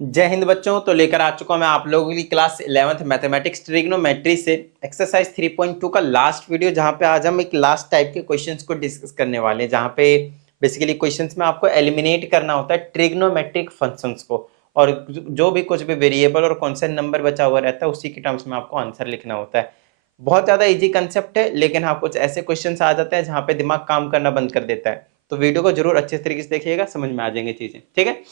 जय हिंद बच्चों। तो लेकर आ चुका हूं मैं आप लोगों की क्लास 11th मैथमेटिक्स ट्रिग्नोमेट्री से एक्सरसाइज 3.2 का लास्ट वीडियो, जहां पे आज हम एक लास्ट टाइप के क्वेश्चंस को डिस्कस करने वाले हैं, जहां पे बेसिकली क्वेश्चंस में आपको एलिमिनेट करना होता है ट्रिग्नोमेट्रिक फंक्शंस को, और जो भी कुछ भी वेरिएबल और कॉन्स्टेंट नंबर बचा हुआ रहता है उसी के टर्म्स में आपको आंसर लिखना होता है। बहुत ज्यादा ईजी कंसेप्ट है, लेकिन हाँ कुछ ऐसे क्वेश्चन आ जाते हैं जहां पे दिमाग काम करना बंद कर देता है। तो वीडियो को जरूर अच्छे तरीके से देखिएगा, समझ में आ जाएंगे चीजें, ठीक है।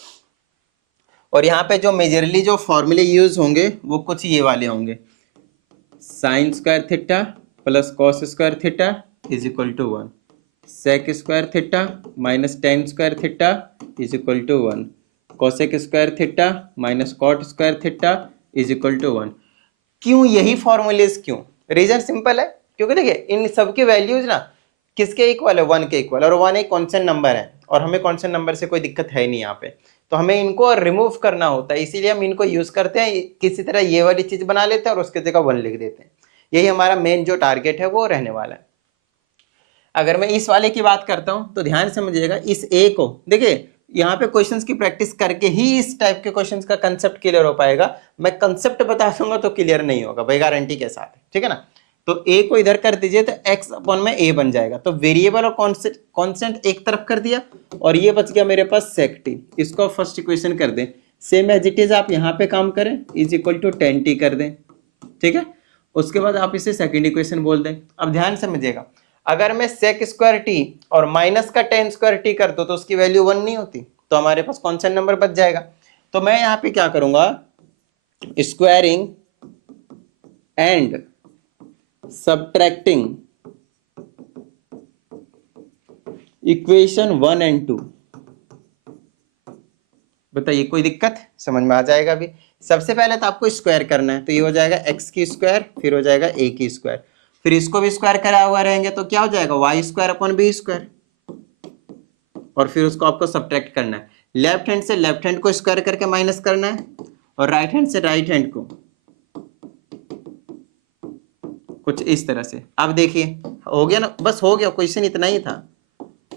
और यहाँ पे जो मेजरली जो फॉर्मूले यूज होंगे वो कुछ ये वाले होंगे। Sine square theta plus cos square theta is equal to 1, sec square theta minus tan square theta is equal to 1, cosec square theta minus cot square theta is equal to 1। क्यों यही formulas? क्यों? Reason simple है, क्योंकि देखिए इन सबके values ना किसके equal है? 1 के इक्वल, और 1 एक कॉन्स्टेंट नंबर है और हमें कॉन्स्टेंट नंबर से कोई दिक्कत है नहीं यहाँ पे, तो हमें इनको रिमूव करना होता है, इसीलिए हम इनको यूज करते हैं। किसी तरह ये वाली चीज बना लेते हैं और उसके जगह 1 लिख देते हैं। यही हमारा मेन जो टारगेट है वो रहने वाला है। अगर मैं इस वाले की बात करता हूं तो ध्यान समझिएगा, इस ए को देखिए, यहाँ पे क्वेश्चंस की प्रैक्टिस करके ही इस टाइप के क्वेश्चंस का कंसेप्ट क्लियर हो पाएगा। मैं कंसेप्ट बता दूंगा तो क्लियर नहीं होगा भाई, गारंटी के साथ, ठीक है ना। तो ए को इधर कर दीजिए तो एक्स अपॉन में ए बन जाएगा, तो वेरिएबल और कॉन्स्टेंट एक तरफ कर दिया और ये बच गया मेरे पास सेक टी। इसको फर्स्ट इक्वेशन कर दें, सेम एज इट इज आप यहाँ पे काम करें, इज इक्वल टू 10t कर दें, ठीक है। उसके बाद आप इसे सेकेंड इक्वेशन बोल दें। अब ध्यान समझिएगा, अगर मैं सेक स्क्वायर टी और माइनस का टेन स्क्वायर टी कर दो तो उसकी वैल्यू 1 नहीं होती, तो हमारे पास कॉन्स्टेंट नंबर बच जाएगा। तो मैं यहाँ पे क्या करूंगा, squaring and subtracting equation 1 and 2। बताइए कोई दिक्कत? समझ में आ जाएगा अभी। सबसे पहले तो आपको स्क्वायर करना है, तो ये हो जाएगा एक्स की स्क्वायर, फिर हो जाएगा ए की स्क्वायर, फिर इसको भी स्क्वायर करा हुआ रहेंगे तो क्या हो जाएगा y square upon b square, और फिर उसको आपको सब्ट्रैक्ट करना है। लेफ्ट हैंड से लेफ्ट हैंड को स्क्वायर करके माइनस करना है, और राइट हैंड से राइट हैंड को कुछ इस तरह से। अब देखिए हो गया ना, बस हो गया, क्वेश्चन इतना ही था।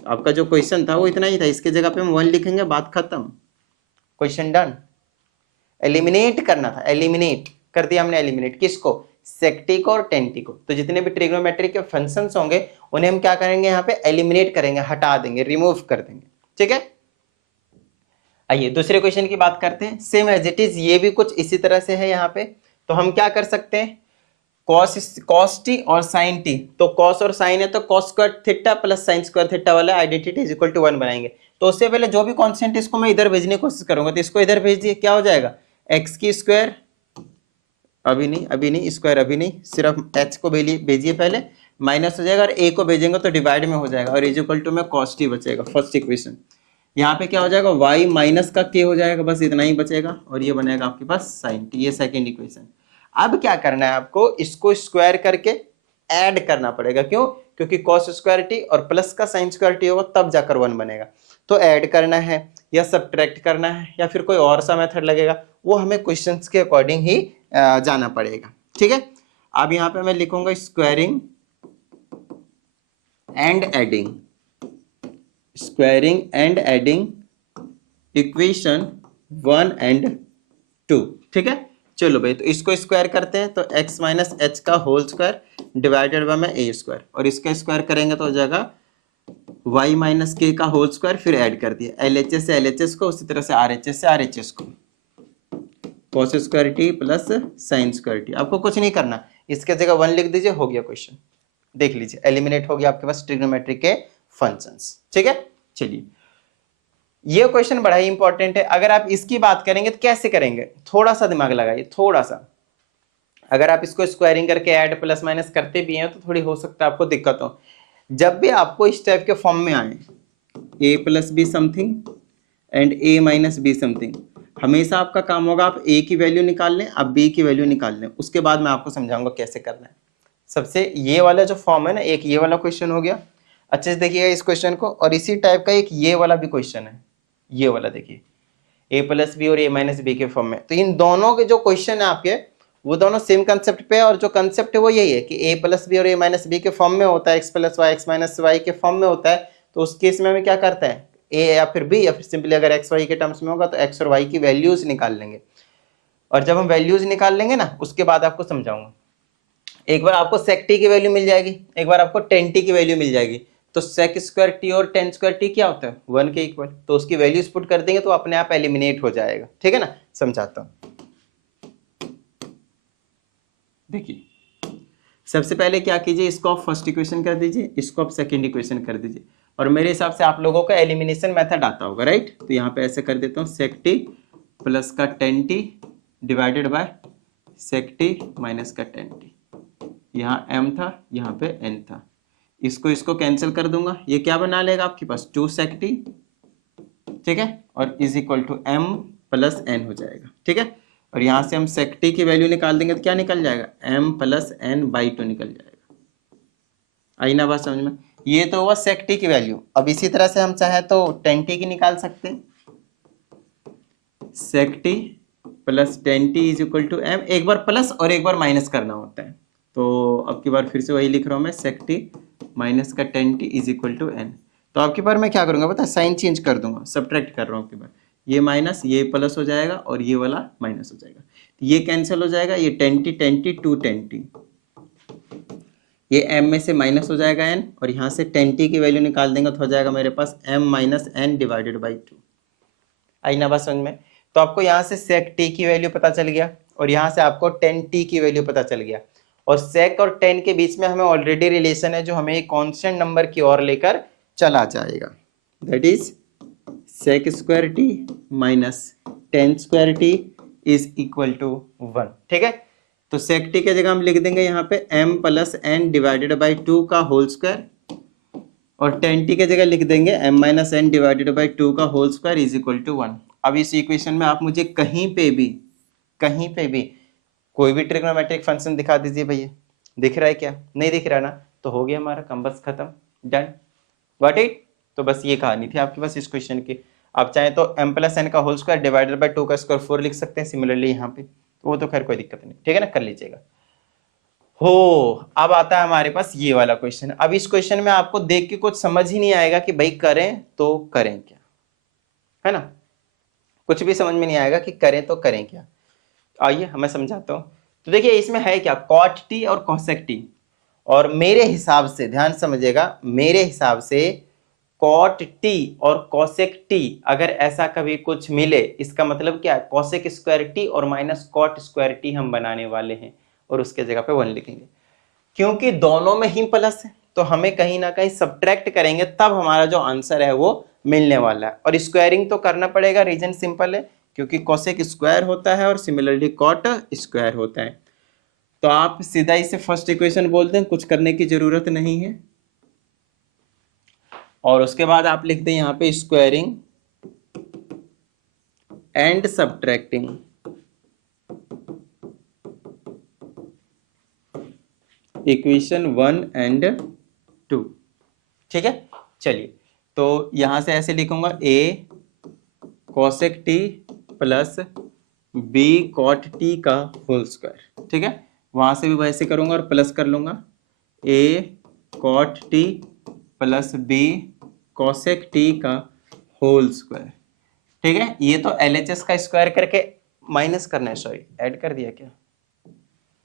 आपका जो क्वेश्चन था वो इतना ही था, इसके जगह पे हम 1 लिखेंगे, बात खत्म, क्वेश्चन डन। एलिमिनेट करना था, एलिमिनेट कर दिया हमने। एलिमिनेट किसको? सेक्टी को और टेंटी को। तो जितने भी ट्रिग्नोमेट्री के फंक्शंस होंगे उन्हें हम क्या करेंगे, यहाँ पे एलिमिनेट करेंगे, हटा देंगे, रिमूव कर देंगे, ठीक है। आइए दूसरे क्वेश्चन की बात करते हैं। सेम एज इट इज ये भी कुछ इसी तरह से है यहाँ पे। तो हम क्या कर सकते हैं, कॉस टी और साइन टी, तो कॉस और साइन है तो cos square theta plus sign square theta वाला आइडेंटिटी इज इक्वल टू 1 बनाएंगे। तो उससे पहले जो भी कॉन्स्टेंट इसको मैं इधर भेजने की कोशिश करूंगा, तो इसको इधर भेज दिए, क्या हो जाएगा एक्स की स्क्वायर, अभी नहीं स्क्वायर, अभी नहीं, सिर्फ एच को भेजिए पहले, माइनस हो जाएगा, और ए को भेजेंगे तो डिवाइड में हो जाएगा, और इज इक्वल टू में कॉस टी बचेगा, फर्स्ट इक्वेशन। यहाँ पे क्या हो जाएगा, y माइनस का k हो जाएगा, बस इतना ही बचेगा, और ये बनेगा आपके पास साइन टी, ये सेकेंड इक्वेशन। अब क्या करना है आपको, इसको स्क्वायर करके ऐड करना पड़ेगा। क्यों? क्योंकि कॉस स्क्वायर टी और प्लस का साइन स्क्वायर टी होगा तब जाकर 1 बनेगा। तो ऐड करना है या सब्ट्रैक्ट करना है या फिर कोई और सा मेथड लगेगा, वो हमें क्वेश्चंस के अकॉर्डिंग ही जाना पड़ेगा, ठीक है। अब यहाँ पे मैं लिखूंगा squaring and adding, squaring and adding equation 1 and 2, ठीक है। चलो भाई, तो इसको स्क्वायर करते हैं, तो x माइनस एच का होल स्क्वायर डिवाइडेड बाय में ए स्क्वायर, और इसका स्क्वायर करेंगे तो हो जाएगा y माइनस के का होल स्क्वायर, फिर ऐड कर दिया LHS से LHS को, उसी तरह से RHS से RHS को, cos square T plus sine square T. आपको कुछ नहीं करना, इसके जगह 1 लिख दीजिए, हो गया क्वेश्चन। देख लीजिए एलिमिनेट हो गया आपके पास ट्रिग्नोमेट्री के फंक्शंस, ठीक है। चलिए ये क्वेश्चन बड़ा ही इंपॉर्टेंट है। अगर आप इसकी बात करेंगे तो कैसे करेंगे, थोड़ा सा दिमाग लगाइए, थोड़ा सा। अगर आप इसको स्क्वायरिंग करके ऐड प्लस माइनस करते भी हैं तो थोड़ी हो सकता है आपको दिक्कत हो। जब भी आपको इस टाइप के फॉर्म में आए a plus be something and a minus be something, हमेशा आपका काम होगा आप a की वैल्यू निकाल लें, आप b की वैल्यू निकाल लें, उसके बाद मैं आपको समझाऊंगा कैसे करना है। सबसे ये वाला जो फॉर्म है ना, एक ये वाला क्वेश्चन हो गया, अच्छे से देखिएगा इस क्वेश्चन को, और इसी टाइप का एक ये वाला भी क्वेश्चन है, ये वाला देखिए a प्लस बी और a माइनस बी के फॉर्म में। तो इन दोनों के जो क्वेश्चन है आपके, वो दोनों सेम कंसेप्ट पे है, और जो कंसेप्ट है वो यही है कि a प्लस बी और a माइनस बी के फॉर्म में होता है, x plus y x minus y के फॉर्म में होता है। तो उस केस में हमें क्या करता है, ए या फिर बी, या फिर सिंपली अगर एक्स वाई के टर्म्स में होगा तो एक्स और वाई की वैल्यूज निकाल लेंगे। और जब हम वैल्यूज निकाल लेंगे ना, उसके बाद आपको समझाऊंगा। एक बार आपको सेक टी की वैल्यू मिल जाएगी, एक बार आपको टेन टी की वैल्यू मिल जाएगी। तो सेक स्क्वायर टी और टेन स्क्वायर टी क्या होता है, 1 के इक्वल। तो उसकी वैल्यूज पुट कर देंगे तो अपने आप एलिमिनेट हो जाएगा। ठीक है ना, समझाता हूं। देखिए सबसे पहले क्या कीजिए, इसको आप फर्स्ट इक्वेशन कर दीजिए, इसको आप सेकंड इक्वेशन कर दीजिए। और मेरे हिसाब से आप लोगों का एलिमिनेशन मेथड आता होगा, राइट। तो यहाँ पे ऐसे कर देता हूँ, सेक टी प्लस का tan t divided by sec t minus का टेन टी। यहाँ m था, यहाँ पे n था, इसको कैंसिल कर दूंगा। ये क्या बना लेगा आपके पास, 2 सेक टी, ठीक है, और is equal to m plus n हो जाएगा। ठीक है, और यहाँ से हम सेक टी की वैल्यू निकाल देंगे तो क्या निकल जाएगा, m प्लस n बाई 2 निकल जाएगा। आई ना बात समझ में। ये तो हुआ सेक टी की वैल्यू। अब इसी तरह से हम चाहे तो टेन टी की निकाल सकते हैं, sec T plus tan T is equal to m। एक बार प्लस और एक बार माइनस करना होता है, तो अब की बार फिर से वही लिख रहा हूँ मैं, सेक टी माइनस का tan T is equal to n। तो आपकी बार मैं क्या करूँगा पता है, साइन चेंज कर दूंगा, सब्ट्रैक्ट कर रहा हूँ आपकी बार। ये माइनस ये प्लस हो जाएगा और ये वाला माइनस हो जाएगा, ये कैंसिल हो जाएगा, ये tan t to tan t, ये m में से माइनस हो जाएगा n, और यहाँ से टेन टी की वैल्यू निकाल देंगे तो हो जाएगा मेरे पास m minus n divided by 2। आई ना बात समझ में। तो आपको यहाँ से सेक टी की वैल्यू पता चल गया, और यहाँ से आपको टेन टी की वैल्यू पता चल गया। और सेक और टेन के बीच में हमें ऑलरेडी रिलेशन है जो हमें एक कांस्टेंट नंबर की ओर लेकर चला जाएगा, that is sec square t minus tan square t is equal to 1। ठीक है, तो सेक टी के जगह हम लिख देंगे यहाँ पे m plus n divided by 2 का होल स्क्वायर, और टेन टी के जगह लिख देंगे m minus n divided by 2 का whole square is equal to 1। अब इस इक्वेशन में आप मुझे कहीं पे भी कोई भी ट्रिग्नोमेट्रिक फंक्शन दिखा दीजिए भैया। दिख रहा है क्या, नहीं दिख रहा ना, तो हो गया हमारा काम, बस खत्म, डन, गॉट इट। तो बस ये कहानी थी आपके पास इस क्वेश्चन की। आप चाहें तो m प्लस n का होल स्क्वायर डिवाइडेड बाई 2 का स्क्वायर 4 लिख सकते हैं सिमिलरली यहाँ पे, तो वो तो खैर कोई दिक्कत नहीं। ठीक है ना, कर लीजिएगा। हो, अब आता है हमारे पास ये वाला क्वेश्चन। अब इस क्वेश्चन में आपको देख के कुछ समझ ही नहीं आएगा कि भाई करें तो करें क्या, है ना, कुछ भी समझ में नहीं आएगा कि करें तो करें क्या। आइए हमें समझाता हूँ। तो देखिए इसमें है क्या, कॉट टी और कॉसेक टी, और मेरे हिसाब से ध्यान समझिएगा, मेरे हिसाब से कॉट टी और कॉसेक टी अगर ऐसा कभी कुछ मिले, इसका मतलब क्या है, कॉसेक स्क्वायर टी और माइनस कॉट स्क्वायर टी हम बनाने वाले हैं, और उसके जगह पे 1 लिखेंगे। क्योंकि दोनों में ही प्लस है तो हमें कहीं ना कहीं सब्ट्रैक्ट करेंगे तब हमारा जो आंसर है वो मिलने वाला है। और स्क्वायरिंग तो करना पड़ेगा, रीजन सिंपल है, क्योंकि कोसेक स्क्वायर होता है और सिमिलरली कॉट स्क्वायर होता है। तो आप सीधा इसे फर्स्ट इक्वेशन बोल दें, कुछ करने की जरूरत नहीं है। और उसके बाद आप लिख दें यहाँ पे squaring and subtracting. Equation 1 and 2। ठीक है, चलिए तो यहां से ऐसे लिखूंगा, a cosec t plus b cot t का होल स्क्वायर। ठीक है, वहां से भी वैसे करूंगा और प्लस कर लूंगा, a cot t plus b cosec t का होल स्क्वायर। ठीक है, ये तो LHS का स्क्वायर करके माइनस करना है, सॉरी ऐड कर दिया क्या,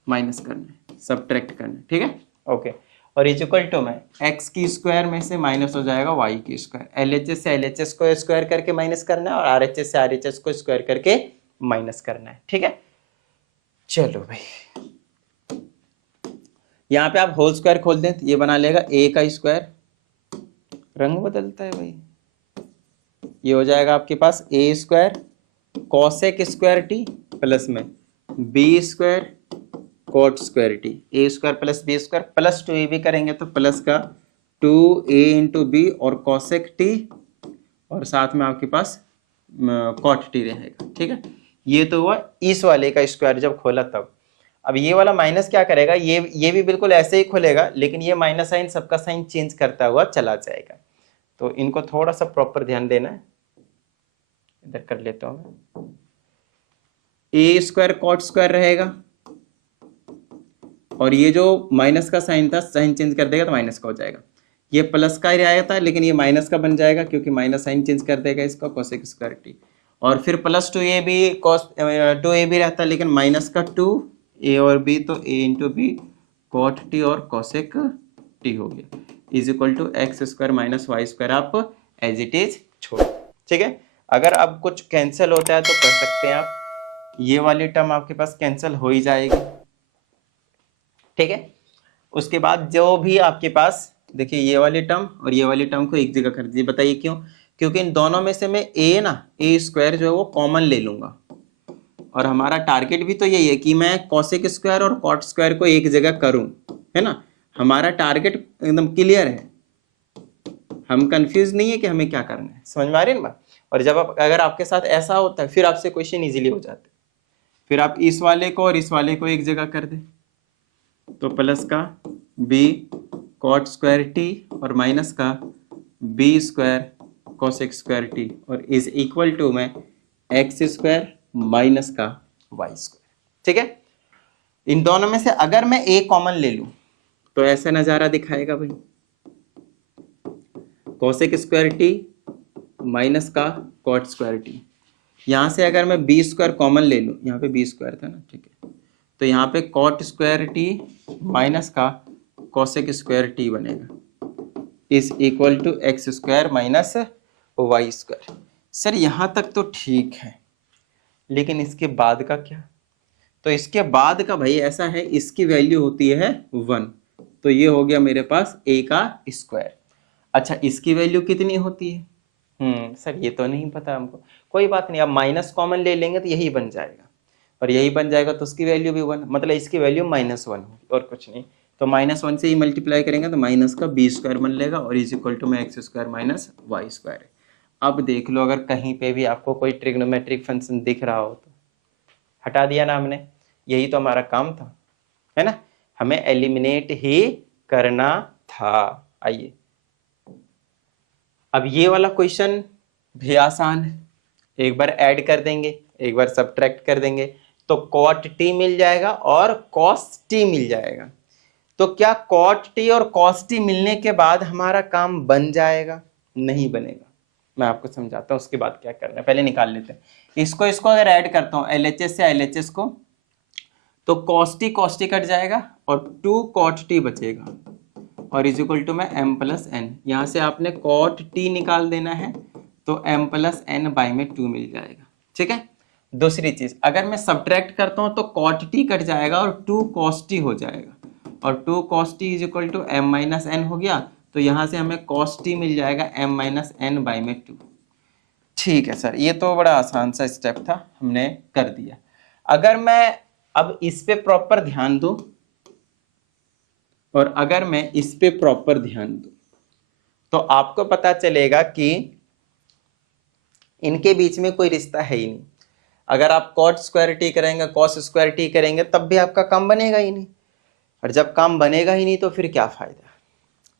माइनस करना है, सब्ट्रैक्ट करना है। ठीक है, ओके। और इज इक्वल टू में x की स्क्वायर में से माइनस हो जाएगा y की स्क्वायर, LHS से LHS को स्क्वायर करके माइनस करना है, और RHS से RHS को स्क्वायर करके माइनस करना है। ठीक है, चलो भाई यहाँ पे आप होल स्क्वायर खोल दें तो ये बना लेगा a का स्क्वायर, रंग बदलता है भाई, ये हो जाएगा आपके पास a square cosec square T plus में b square cot square T, A square plus B square plus 2a भी करेंगे तो प्लस का 2a इंटू बी और कॉसेक टी, और साथ में आपके पास कॉट टी रहेगा। ठीक है, ये तो हुआ इस वाले का स्क्वायर जब खोला तब। अब ये वाला माइनस क्या करेगा, ये भी बिल्कुल ऐसे ही खुलेगा, लेकिन ये माइनस साइन सबका साइन चेंज करता हुआ चला जाएगा। तो इनको थोड़ा सा प्रॉपर ध्यान देना है, इधर कर लेता हूं मैं, ए स्क्वायर कॉट स्क्वायर रहेगा, और ये जो माइनस का साइन था साइन चेंज कर देगा तो माइनस का हो जाएगा। ये प्लस का ही आया था लेकिन ये माइनस का बन जाएगा क्योंकि माइनस साइन चेंज कर देगा इसका कोसेक स्क्वायर टी। और फिर प्लस 2a भी cos 2a भी रहता है लेकिन माइनस का 2a और b, तो a into b cot t और कोसेक टी हो गया is equal to x square minus y square. आप एज इट इज छोड़, ठीक है। अगर अब कुछ कैंसिल होता है तो कर सकते हैं आप, ये वाली टर्म आपके पास कैंसिल हो ही जाएगी, ठीक है। उसके बाद जो भी आपके पास देखिए ये वाली टर्म और ये वाली टर्म को एक जगह कर दीजिए। बताइए क्यों? क्योंकि इन दोनों में से मैं ए स्क्वायर जो है वो कॉमन ले लूंगा और हमारा टारगेट भी तो यही है कि मैं कोसेक स्क्वायर और कॉट स्क्वायर को एक जगह करूं, है ना। हमारा टारगेट एकदम क्लियर है, हम कंफ्यूज नहीं है कि हमें क्या करना है। समझ में आ रही है ना बात? और जब आप अगर आपके साथ ऐसा होता है फिर आपसे क्वेश्चन इजीली हो जाते हैं। फिर आप इस वाले को और इस वाले को एक जगह कर दें तो प्लस का बी कॉट स्क्वायर टी और माइनस का b square cosec square t और इज इक्वल टू में एक्स स्क्वायर माइनस का वाई स्क्वायर, ठीक है। इन दोनों में से अगर मैं ए कॉमन ले लूं तो ऐसा नजारा दिखाएगा भाई, कोसेक स्क्वायर टी माइनस का कॉट स्क्वायर टी। यहां से अगर मैं बी स्क्वायर कॉमन ले लूं, यहाँ पे बी स्क्वायर था ना, ठीक है, तो यहाँ पे कॉट स्क्वायर टी माइनस का कोसेक स्क्वायर टी बनेगा is equal to x square minus y square. Sir यहाँ तक तो ठीक है लेकिन इसके बाद का क्या? तो इसके बाद का भाई ऐसा है, इसकी वैल्यू होती है 1, तो ये हो गया मेरे पास a का स्क्वायर। अच्छा इसकी वैल्यू कितनी होती है? सर ये तो नहीं पता हमको। कोई बात नहीं, अब माइनस कॉमन ले लेंगे तो यही बन जाएगा और यही बन जाएगा तो उसकी वैल्यू भी 1, मतलब इसकी वैल्यू -1 होगी और कुछ नहीं। तो -1 से ही मल्टीप्लाई करेंगे तो माइनस का बी स्क्वायर बन लेगा और इज इक्वल टू में x square minus y square है। अब देख लो अगर कहीं पे भी आपको कोई ट्रिग्नोमेट्रिक फंक्शन दिख रहा हो तो हटा दिया ना हमने, यही तो हमारा काम था, है ना। हमें एलिमिनेट ही करना था। आइए अब ये वाला क्वेश्चन भी आसान है, एक बार ऐड कर देंगे एक बार सब्ट्रैक्ट कर देंगे तो कॉट टी मिल जाएगा और कॉस टी मिल जाएगा। तो क्या कॉट टी और कॉस टी मिलने के बाद हमारा काम बन जाएगा? नहीं बनेगा। मैं आपको समझाता हूं उसके बाद क्या करना है, पहले निकाल लेते हैं इसको अगर ऐड करता हूं LHS से LHS को तो कॉस टी कट जाएगा और 2 कॉट टी बचेगा और इज इक्वल टू में m प्लस n। यहाँ से आपने कॉट टी निकाल देना है तो m प्लस n बाई में 2 मिल जाएगा, ठीक है। दूसरी चीज अगर मैं सब्ट्रैक्ट करता हूं तो कॉट टी कट जाएगा और 2 कॉस टी हो जाएगा और 2 cos T is equal to m minus n हो गया, तो यहाँ से हमें कॉस टी मिल जाएगा m माइनस n बाई में 2। ठीक है सर, ये तो बड़ा आसान सा स्टेप था, हमने कर दिया। अगर मैं अब इस पे प्रॉपर ध्यान दूं और अगर मैं इस पे प्रॉपर ध्यान दूं तो आपको पता चलेगा कि इनके बीच में कोई रिश्ता है ही नहीं। अगर आप कॉट स्क्वायर टी करेंगे कॉस स्क्वायर टी करेंगे तब भी आपका काम बनेगा ही नहीं, और जब काम बनेगा ही नहीं तो फिर क्या फायदा।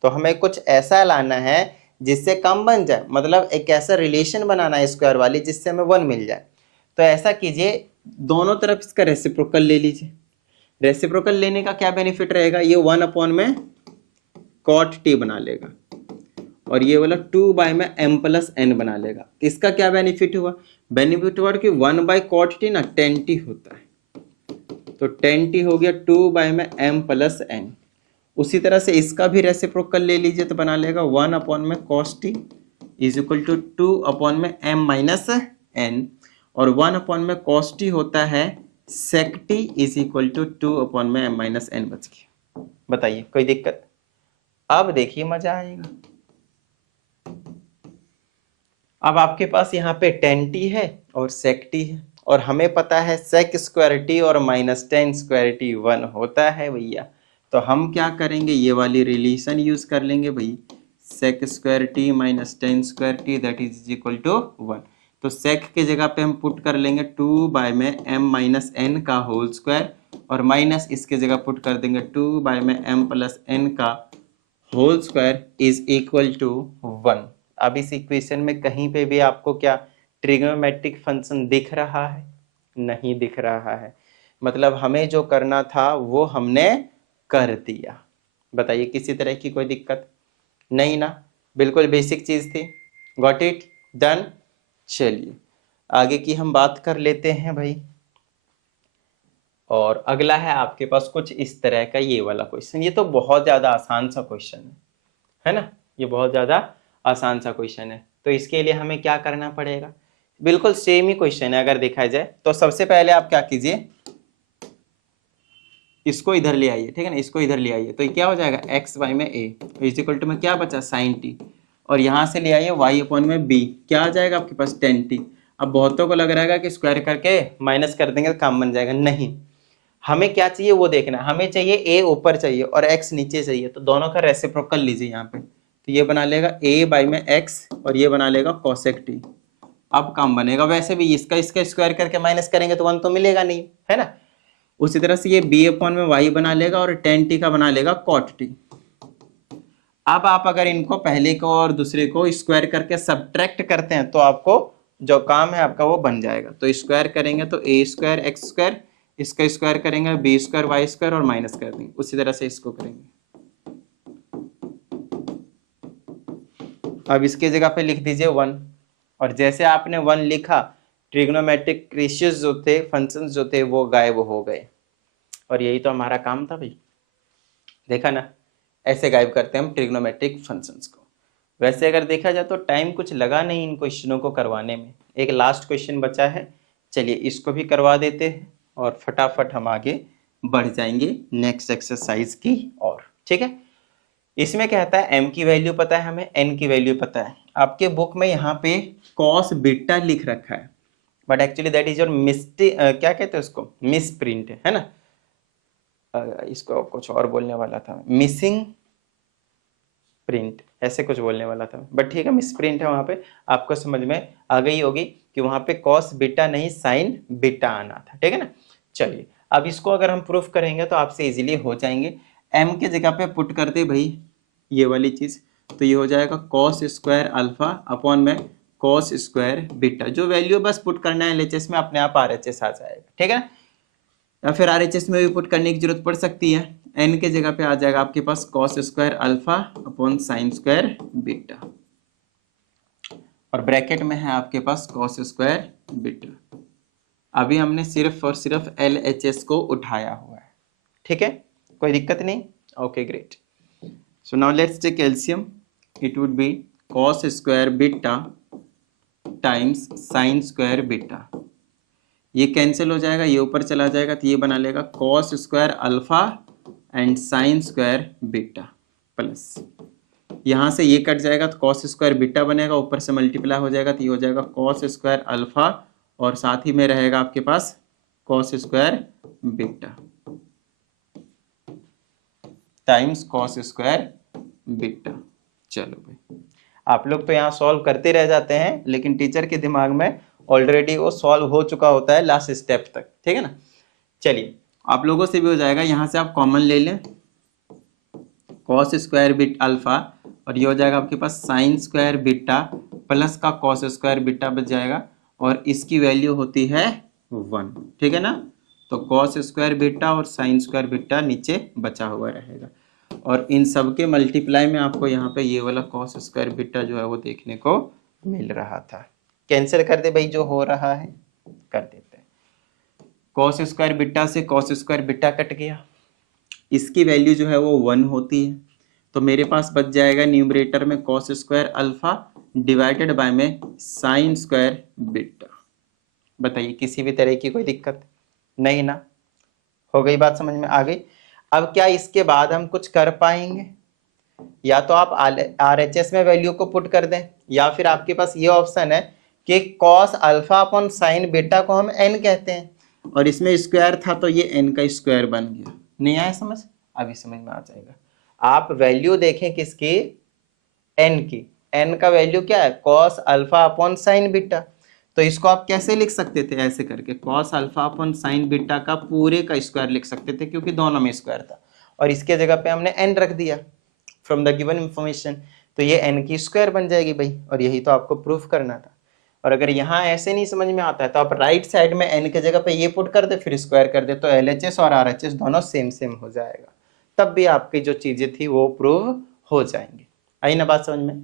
तो हमें कुछ ऐसा लाना है जिससे काम बन जाए, मतलब एक ऐसा रिलेशन बनाना है स्क्वायर वाली जिससे हमें 1 मिल जाए। तो ऐसा कीजिए, दोनों तरफ इसका रेसिप्रोकल ले लीजिए। रेसिप्रोकल लेने का क्या बेनिफिट रहेगा, ये 1 अपॉन में कॉट टी बना लेगा और ये वाला 2 बाय में m प्लस n बना लेगा। इसका क्या बेनिफिट हुआ? बेनिफिट हुआ कि 1 बाय कॉट टी ना 10t होता है, तो 10t हो गया 2 बाय में m प्लस n। उसी तरह से इसका भी रेसिप्रोकल ले लीजिए तो बना लेगा 1 अपॉन में cos T is equal to 2 upon में m माइनस n और 1 अपॉन में कॉस टी होता है sec T is equal to 2 upon में m माइनस n बच गया। बताइए कोई दिक्कत? अब देखिए मजा आएगा। अब आपके पास यहाँ पे 10t है और सेक टी है और हमें पता है सेक स्क्वायर टी और माइनस 10 स्क्वायर टी 1 होता है भैया। तो हम क्या करेंगे, ये वाली रिलेशन यूज कर लेंगे भाई, sec square t minus 10 square t that is equal to 1। तो सेक के जगह पे हम पुट कर लेंगे 2 बाय में m माइनस n का होल स्क्वायर और माइनस इसके जगह पुट कर देंगे 2 बाय में m प्लस n का whole square is equal to 1। अब इस इक्वेशन में कहीं पे भी आपको क्या ट्रिग्नोमेट्रिक फंक्शन दिख रहा है? नहीं दिख रहा है, मतलब हमें जो करना था वो हमने कर दिया। बताइए किसी तरह की कोई दिक्कत? नहीं ना, बिल्कुल बेसिक चीज थी। Got it, done. चलिए आगे की हम बात कर लेते हैं भाई। और अगला है आपके पास कुछ इस तरह का ये वाला क्वेश्चन। ये तो बहुत ज्यादा आसान सा क्वेश्चन है ना, ये बहुत ज्यादा आसान सा क्वेश्चन है। तो इसके लिए हमें क्या करना पड़ेगा, बिल्कुल सेम ही क्वेश्चन है अगर देखा जाए तो। सबसे पहले आप क्या कीजिए, इसको इधर ले आइए, ठीक है ना, इसको इधर ले आइए। तो ये क्या हो जाएगा, एक्स वाई में ए इज इक्वल टू में क्या बचा साइन टी, और यहाँ से ले आइए वाई अपॉन में बी, क्या आ जाएगा आपके पास टेन टी। अब बहुतों को लग रहा है कि स्क्वायर करके माइनस कर देंगे तो काम बन जाएगा, नहीं। हमें क्या चाहिए वो देखना, हमें चाहिए ए ऊपर चाहिए और एक्स नीचे चाहिए। तो दोनों का रेसिप्रोकल लीजिए यहाँ पे, तो ये बना लेगा ए बाई में एक्स और ये बना लेगा कोसेक टी। अब काम बनेगा। वैसे भी इसका इसका स्क्वायर करके माइनस करेंगे तो 1 तो मिलेगा नहीं, है ना। उसी तरह से ये बी अपॉन में वाई बना लेगा और टेन टी का बना लेगा कॉट टी। अब आप अगर इनको पहले को और दूसरे को स्क्वायर करके सब्ट्रैक्ट करते हैं तो आपको जो काम है आपका वो बन जाएगा। तो स्क्वायर करेंगे तो ए स्क्वायर एक्स स्क्वायर, इसका स्क्वायर करेंगे बी स्क्वायर वाई स्क्वायर और माइनस कर देंगे। उसी तरह से इसको करेंगे। अब इसकी जगह पे लिख दीजिए 1, और जैसे आपने 1 लिखा ट्रिग्नोमेट्रिक रेशियोज जो थे, फंक्शंस जो थे वो गायब हो गए। और यही तो हमारा काम था भाई, देखा ना, ऐसे गायब करते हैं हम ट्रिग्नोमेट्रिक फंक्शंस को। वैसे अगर देखा जाए तो टाइम कुछ लगा नहीं इन क्वेश्चनों को करवाने में। एक लास्ट क्वेश्चन बचा है, चलिए इसको भी करवा देते हैं और फटाफट हम आगे बढ़ जाएंगे नेक्स्ट एक्सरसाइज की और, ठीक है। इसमें कहता है m की वैल्यू पता है हमें, n की वैल्यू पता है। आपके बुक में यहाँ पे cos बीटा लिख रखा है, but actually that is your mistake, क्या कहते हैं उसको, मिस प्रिंट है ना। इसको कुछ और बोलने वाला था, मिसिंग प्रिंट ऐसे कुछ बोलने वाला था, बट ठीक है मिस प्रिंट है। वहां पे आपको समझ में आ गई होगी कि वहां पे cos बीटा नहीं साइन बीटा आना था, ठीक है ना। चलिए अब इसको अगर हम प्रूफ करेंगे तो आपसे इजीली हो जाएंगे। m के जगह पे पुट कर दे भाई ये वाली चीज, तो ये हो जाएगा cos स्क्वायर अल्फा अपॉन में cos स्क्वायर बीटा। जो वैल्यू बस पुट करना है LHS में, अपने आप RHS आ जाएगा, ठीक है ना। या फिर RHS में भी पुट करने की जरूरत पड़ सकती है। n के जगह पे आ जाएगा आपके पास cos square alpha upon sine square beta, और ब्रैकेट में है आपके पास cos स्क्वायर बीटा। अभी हमने सिर्फ और सिर्फ LHS को उठाया हुआ है, ठीक है, कोई दिक्कत नहीं। Okay great. So now let's take LCM. It would be cos square beta times sine square beta. ये कैंसिल हो जाएगा, ये ऊपर चला जाएगा तो ये बना लेगा cos square alpha and sign square beta, plus यहाँ से ये कट जाएगा तो cos स्क्वायर बीटा बनेगा, ऊपर से मल्टीप्लाई हो जाएगा तो ये हो जाएगा cos स्क्वायर अल्फा और साथ ही में रहेगा आपके पास cos square beta times cos square beta. चलो भाई, आप लोग तो यहाँ सॉल्व करते रह जाते हैं, लेकिन टीचर के दिमाग में ऑलरेडी वो सॉल्व हो चुका होता है लास्ट स्टेप तक, ठीक है ना। चलिए आप लोगों से भी हो जाएगा, यहाँ से आप कॉमन ले लें cos स्क्वायर बीटा अल्फा, और ये हो जाएगा आपके पास साइन स्क्वायर बीटा प्लस का cos स्क्वायर बीटा बच जाएगा, और इसकी वैल्यू होती है 1, ठीक है ना। तो cos स्क्वायर बीटा और साइन स्क्वायर बीटा नीचे बचा हुआ रहेगा, और इन सब के मल्टीप्लाई में आपको यहाँ पे ये वाला cos स्क्वायर बीटा जो है वो देखने को मिल रहा था। कैंसिल कर दे भाई, जो हो रहा है कर देते हैं। cos स्क्वायर बीटा से cos स्क्वायर बीटा कट गया, इसकी वैल्यू जो है वो 1 होती है, तो मेरे पास बच जाएगा न्यूमरेटर में cos square alpha divided by में साइन स्क्वायर बीटा। बताइए किसी भी तरह की कोई दिक्कत नहीं ना, हो गई बात, समझ में आ गई। अब क्या इसके बाद हम कुछ कर पाएंगे, या तो आप RHS में वैल्यू को पुट कर दें, या फिर आपके पास ये ऑप्शन है कि cos alpha upon sine beta को हम n कहते हैं, और इसमें स्क्वायर था तो ये n का स्क्वायर बन गया। नहीं आया समझ, अभी समझ में आ जाएगा। आप वैल्यू देखें किसकी, n की, n का वैल्यू क्या है cos alpha upon sine beta, तो इसको आप कैसे लिख सकते थे, ऐसे करके cos alpha upon sine beta का पूरे का स्क्वायर लिख सकते थे, क्योंकि दोनों में स्क्वायर था, और इसके जगह पे हमने n रख दिया फ्रॉम द गिवन इंफॉर्मेशन, तो ये n की स्क्वायर बन जाएगी भाई, और यही तो आपको प्रूफ करना था। और अगर यहाँ ऐसे नहीं समझ में आता है तो आप राइट साइड में n के जगह पे ये पुट कर दे, फिर स्क्वायर कर दे, तो LHS और RHS दोनों सेम सेम हो जाएगा, तब भी आपकी जो चीजें थी वो प्रूव हो जाएंगी। आई ना बात समझ में?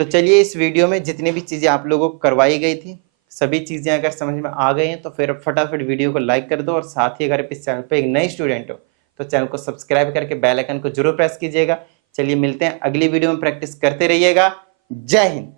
तो चलिए, इस वीडियो में जितनी भी चीज़ें आप लोगों को करवाई गई थी, सभी चीज़ें अगर समझ में आ गई हैं तो फिर फटाफट वीडियो को लाइक कर दो, और साथ ही अगर इस चैनल पे एक नए स्टूडेंट हो तो चैनल को सब्सक्राइब करके बेल आइकन को जरूर प्रेस कीजिएगा। चलिए मिलते हैं अगली वीडियो में, प्रैक्टिस करते रहिएगा। जय हिंद।